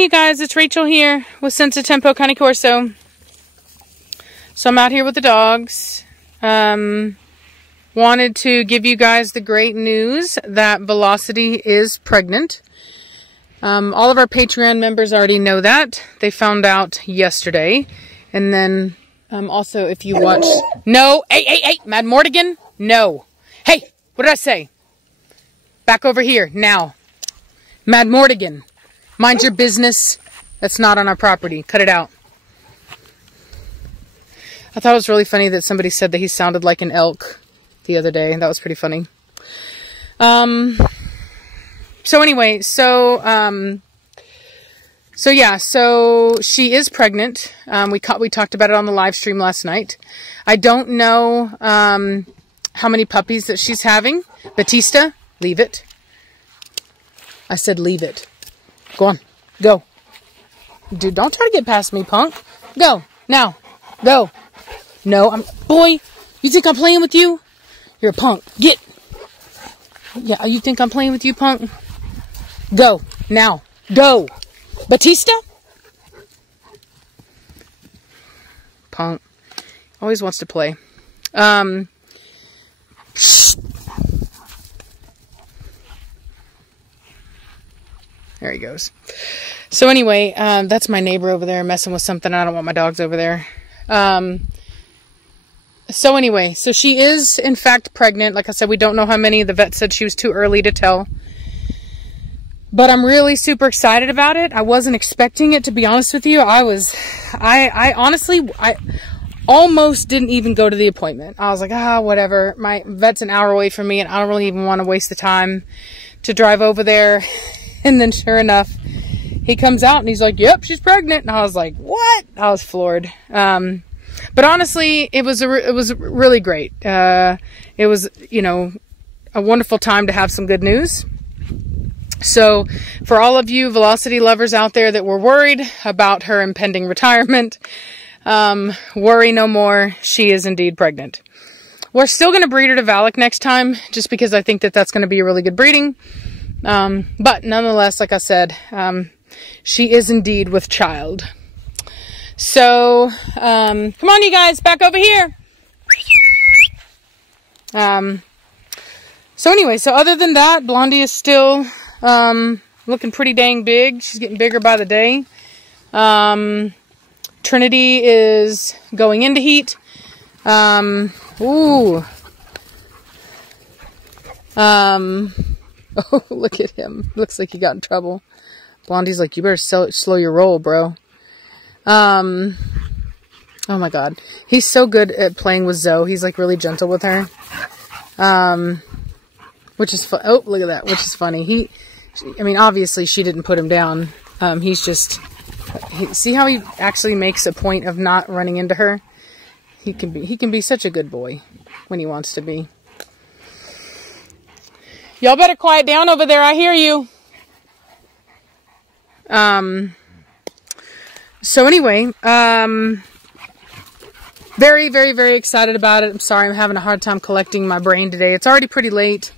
Hey you guys, it's Rachel here with Senza Tempo Cane Corso. So I'm out here with the dogs. Wanted to give you guys the great news that Velocity is pregnant. All of our Patreon members already know that. They found out yesterday. And then also if you watch... No! Hey! Mad Mortigan! No! Hey! What did I say? Back over here, now. Mad Mortigan. Mind your business. That's not on our property. Cut it out. I thought it was really funny that somebody said that he sounded like an elk the other day. That was pretty funny. So anyway, so she is pregnant. We talked about it on the live stream last night. I don't know how many puppies that she's having. Batista, leave it. I said leave it. Go on. Go. Dude, don't try to get past me, punk. Go. Now. Go. No, boy, you think I'm playing with you? You're a punk. Get. Yeah, you think I'm playing with you, punk? Go. Now. Go. Batista? Punk. Always wants to play. There he goes. So anyway, that's my neighbor over there messing with something. I don't want my dogs over there. So anyway, so she is in fact pregnant. Like I said, we don't know how many. The vet said she was too early to tell. But I'm really super excited about it. I wasn't expecting it, to be honest with you. I honestly almost didn't even go to the appointment. I was like, whatever. My vet's an hour away from me and I don't really even want to waste the time to drive over there. And then sure enough, he comes out and he's like, yep, she's pregnant. And I was like, what? I was floored. But honestly, it was really great. It was, a wonderful time to have some good news. So for all of you Velocity lovers out there that were worried about her impending retirement, worry no more. She is indeed pregnant. We're still going to breed her to Valak next time, just because I think that that's going to be a really good breeding. But nonetheless, like I said, she is indeed with child. So, come on you guys, back over here. So anyway, so other than that, Blondie is still, looking pretty dang big. She's getting bigger by the day. Trinity is going into heat. Oh, look at him. Looks like he got in trouble. Blondie's like, you better slow your roll, bro. Oh my God. He's so good at playing with Zoe. He's like really gentle with her. Which is fun. Oh, look at that. Which is funny. Obviously she didn't put him down. He's just, see how he actually makes a point of not running into her? He can be such a good boy when he wants to be. Y'all better quiet down over there. I hear you. So anyway, very, very, very excited about it. I'm sorry, I'm having a hard time collecting my brain today. It's already pretty late.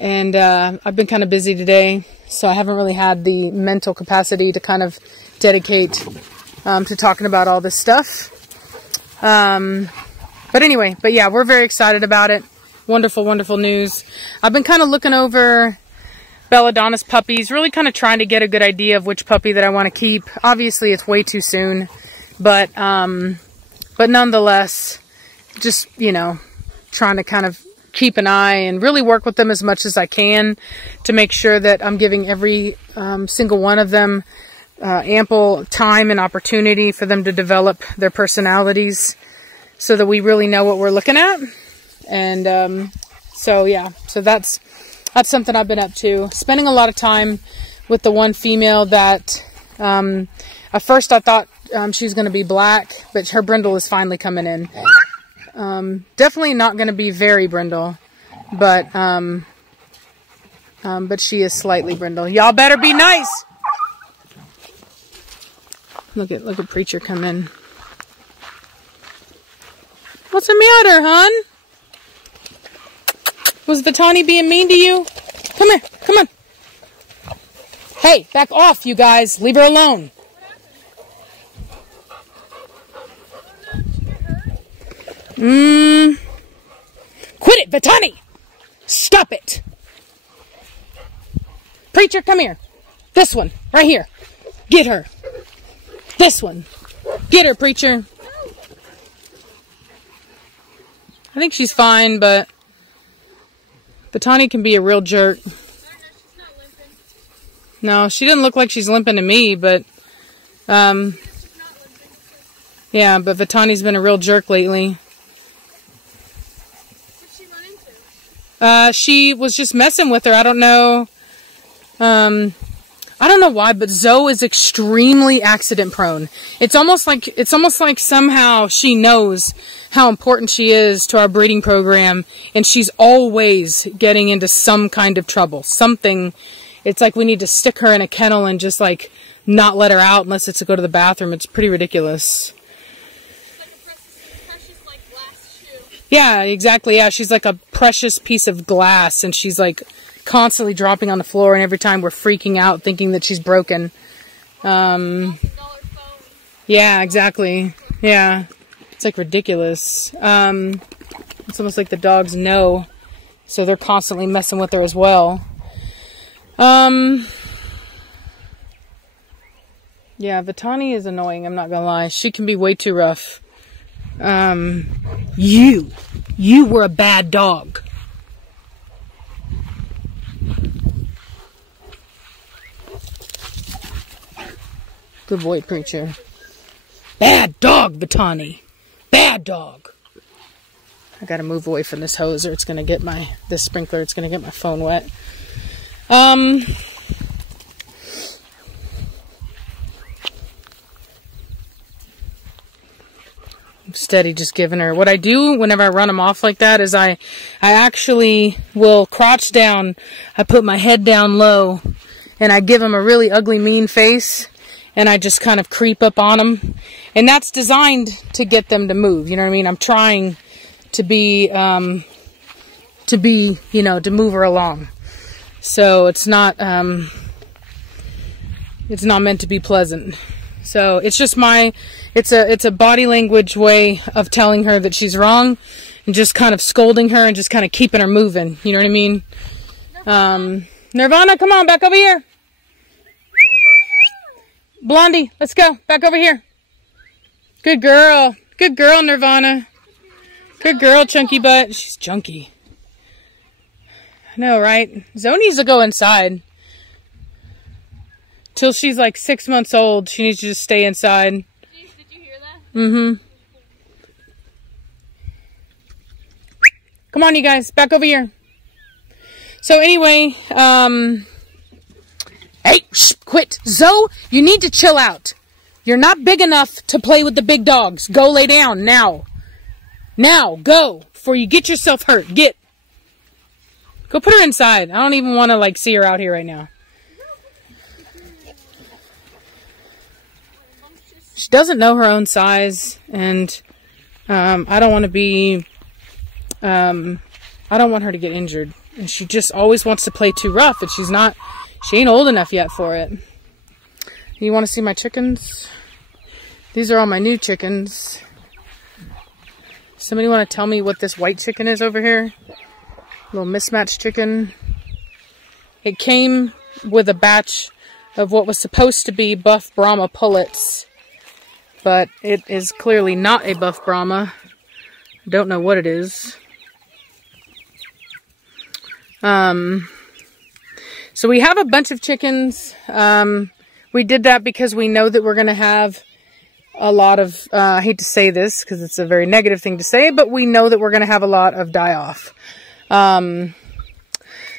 And, I've been kind of busy today. So I haven't really had the mental capacity to kind of dedicate, to talking about all this stuff. But yeah, we're very excited about it. Wonderful, wonderful news. I've been kind of looking over Belladonna's puppies, really kind of trying to get a good idea of which puppy that I want to keep. Obviously, it's way too soon, but nonetheless, just, trying to kind of keep an eye and really work with them as much as I can to make sure that I'm giving every single one of them ample time and opportunity for them to develop their personalities so that we really know what we're looking at. And so that's something I've been up to. Spending a lot of time with the one female that at first I thought she was going to be black, but her brindle is finally coming in. Definitely not going to be very brindle, but she is slightly brindle. Y'all better be nice. Look at Preacher come in. What's the matter, hon? Was the Tawny being mean to you? Come here. Come on. Hey, back off, you guys. Leave her alone. Quit it, Vitani! Stop it! Preacher, come here. This one, right here. Get her. This one. Get her, Preacher. I think she's fine, but Vitani can be a real jerk. No, she didn't look like she's limping to me, but yeah, but Vitani's been a real jerk lately. What did she run into? She was just messing with her. I don't know. I don't know why, but Zoe is extremely accident prone. It's almost like somehow she knows how important she is to our breeding program, and she's always getting into some kind of trouble. Something. It's like we need to stick her in a kennel and just like not let her out unless it's to go to the bathroom. It's pretty ridiculous. Like a precious like glass shoe. Yeah, exactly. Yeah, she's like a precious piece of glass, and she's like constantly dropping on the floor, and every time we're freaking out thinking that she's broken. $1,000 phone. Yeah, exactly. Yeah. It's like ridiculous. It's almost like the dogs know, so they're constantly messing with her as well. Yeah, Vitani is annoying, I'm not gonna lie. She can be way too rough. You were a bad dog. Good boy, Preacher. Bad dog, Vitani. Bad dog. I gotta move away from this hose or it's gonna get this sprinkler, it's gonna get my phone wet. I'm steady just giving her. What I do whenever I run them off like that is I actually will crouch down, I put my head down low, and I give them a really ugly, mean face, and I just kind of creep up on them. And that's designed to get them to move, you know what I mean? I'm trying to be, to move her along. So it's not meant to be pleasant. So it's just it's a body language way of telling her that she's wrong and just kind of scolding her and just kind of keeping her moving. You know what I mean? Nirvana, come on, back over here. Blondie, let's go. Back over here. Good girl. Good girl, Nirvana. Good girl, Chunky Butt. She's chunky. I know, right? Zoe needs to go inside. Till she's like 6 months old, she needs to just stay inside. Did you hear that? Mm-hmm. Come on, you guys. Back over here. So anyway, hey, shh, quit. Zoe, you need to chill out. You're not big enough to play with the big dogs. Go lay down now. Now, go, before you get yourself hurt. Get. Go put her inside. I don't even want to, like, see her out here right now. She doesn't know her own size, and I don't want to be, I don't want her to get injured. And she just always wants to play too rough, and she ain't old enough yet for it. You want to see my chickens? These are all my new chickens. Somebody want to tell me what this white chicken is over here? Little mismatched chicken. It came with a batch of what was supposed to be buff Brahma pullets, but it is clearly not a buff Brahma. Don't know what it is. So we have a bunch of chickens. We did that because we know that we're going to have a lot of, I hate to say this because it's a very negative thing to say, but we know that we're going to have a lot of die-off.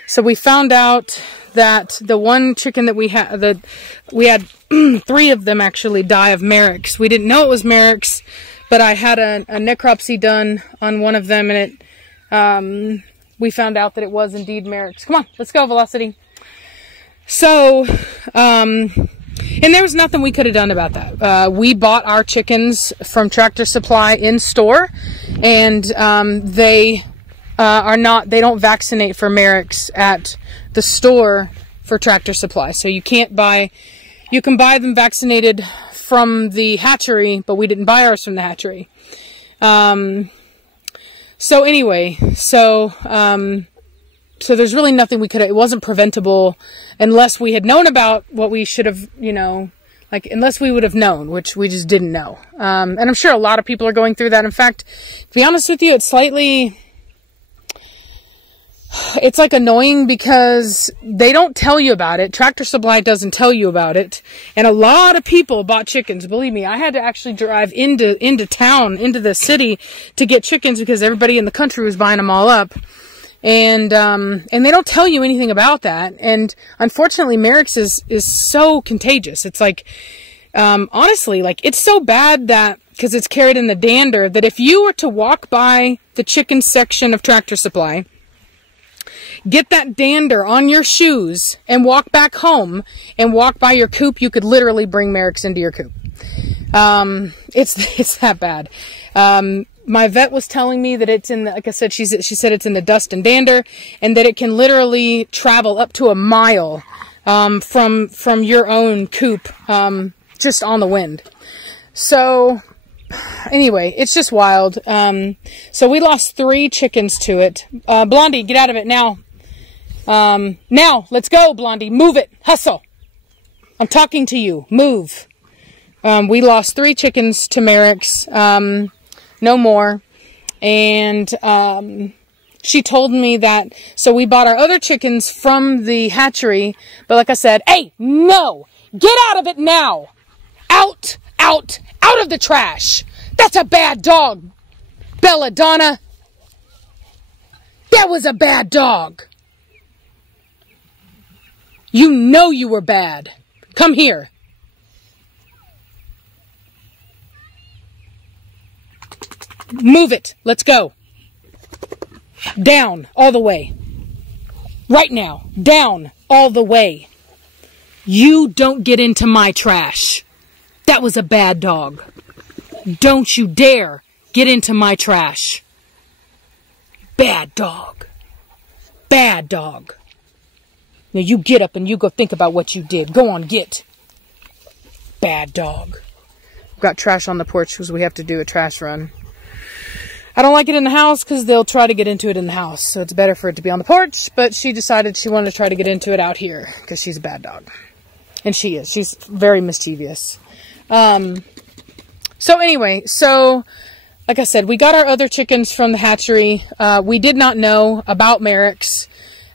So we found out that the one chicken that we had, we had 3 of them actually die of Merrick's. We didn't know it was Merrick's, but I had a necropsy done on one of them, and we found out that it was indeed Merrick's. Come on, let's go, Velocity. So, and there was nothing we could have done about that. We bought our chickens from Tractor Supply in store, and they don't vaccinate for Merrick's at the store for Tractor Supply. So you can buy them vaccinated from the hatchery, but we didn't buy ours from the hatchery. So anyway, so there's really nothing we could, it wasn't preventable unless we had known about what we should have, you know, like, unless we would have known, which we just didn't know. And I'm sure a lot of people are going through that. In fact, to be honest with you, it's like annoying because they don't tell you about it. Tractor Supply doesn't tell you about it. And a lot of people bought chickens. Believe me, I had to actually drive into town, into the city to get chickens because everybody in the country was buying them all up. And they don't tell you anything about that. And unfortunately, Marek's is so contagious. It's like, honestly, like, it's so bad that, because it's carried in the dander, that if you were to walk by the chicken section of Tractor Supply, get that dander on your shoes and walk back home and walk by your coop, you could literally bring Marek's into your coop. It's that bad. My vet was telling me that it's in the, like I said, she said it's in the dust and dander, and that it can literally travel up to a mile, from your own coop, just on the wind. So anyway, it's just wild. So we lost 3 chickens to it. Blondie, get out of it now. Now, let's go, Blondie. Move it. Hustle. I'm talking to you. Move. We lost 3 chickens to Marek's. No more. And she told me that, so we bought our other chickens from the hatchery. But like I said, hey, no. Get out of it now. Out, out, out of the trash. That's a bad dog. Belladonna. That was a bad dog. You know you were bad. Come here. Move it. Let's go. Down all the way. Right now. Down all the way. You don't get into my trash. That was a bad dog. Don't you dare get into my trash. Bad dog. Bad dog. Now you get up and you go think about what you did. Go on, get. Bad dog. We've got trash on the porch because we have to do a trash run. I don't like it in the house because they'll try to get into it in the house. So it's better for it to be on the porch. But she decided she wanted to try to get into it out here because she's a bad dog. And she is. She's very mischievous. So anyway, so like I said, we got our other chickens from the hatchery. We did not know about Marek's.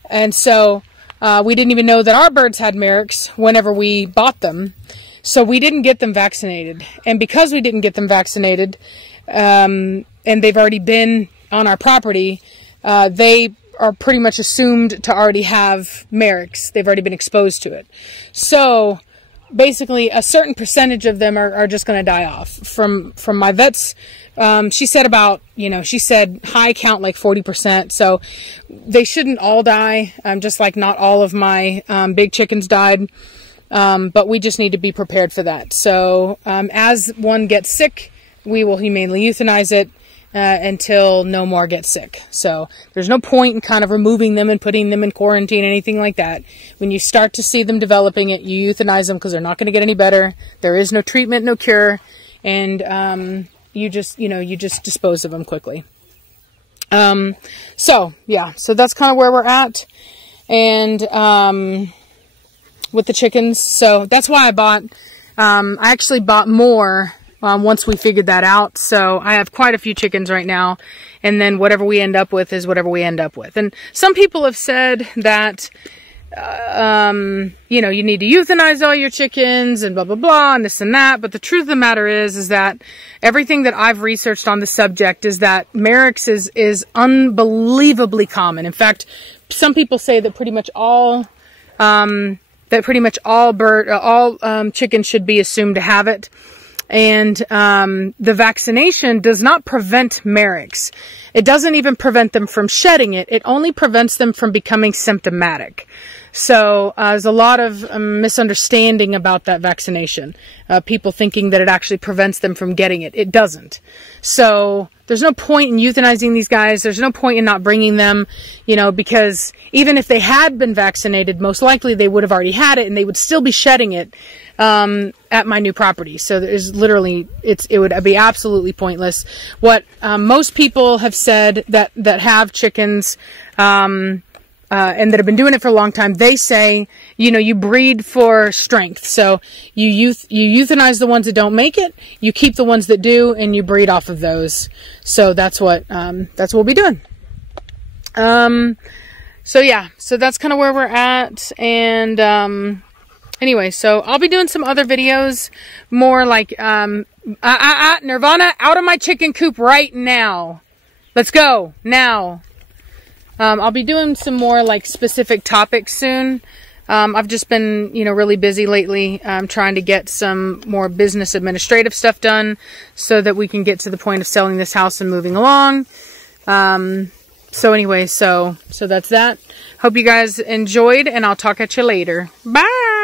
And so we didn't even know that our birds had Marek's whenever we bought them. So we didn't get them vaccinated. And because we didn't get them vaccinated, and they've already been on our property, they are pretty much assumed to already have Marek's. They've already been exposed to it. So basically a certain percentage of them are just going to die off. From my vet's, she said about, she said high count like 40%. So they shouldn't all die. Just like not all of my big chickens died. But we just need to be prepared for that. So as one gets sick, we will humanely euthanize it until no more get sick. So there's no point in kind of removing them and putting them in quarantine, anything like that. When you start to see them developing it, you euthanize them because they're not going to get any better. There is no treatment, no cure, and you just dispose of them quickly. So yeah, so that's kind of where we're at, and with the chickens. So that's why I actually bought more. Once we figured that out. So I have quite a few chickens right now. And then whatever we end up with is whatever we end up with. And some people have said that, you need to euthanize all your chickens and blah, blah, blah, and this and that. But the truth of the matter is that everything that I've researched on the subject is that Marek's is unbelievably common. In fact, some people say that pretty much all chickens should be assumed to have it. And the vaccination does not prevent Marek's. It doesn't even prevent them from shedding it. It only prevents them from becoming symptomatic. So there's a lot of misunderstanding about that vaccination. People thinking that it actually prevents them from getting it. It doesn't. So there's no point in euthanizing these guys. There's no point in not bringing them, you know, because even if they had been vaccinated, most likely they would have already had it and they would still be shedding it at my new property. So there's literally, it would be absolutely pointless. What most people have said that have chickens, and that have been doing it for a long time, they say, you know, you breed for strength. So you euthanize the ones that don't make it, you keep the ones that do, and you breed off of those. So that's what we'll be doing. So yeah, so that's kind of where we're at. And anyway, so I'll be doing some other videos, more like Nirvana, out of my chicken coop right now. Let's go now. I'll be doing some more like specific topics soon. I've just been, you know, really busy lately, trying to get some more business administrative stuff done so that we can get to the point of selling this house and moving along. So anyway, so that's that. Hope you guys enjoyed, and I'll talk at you later. Bye!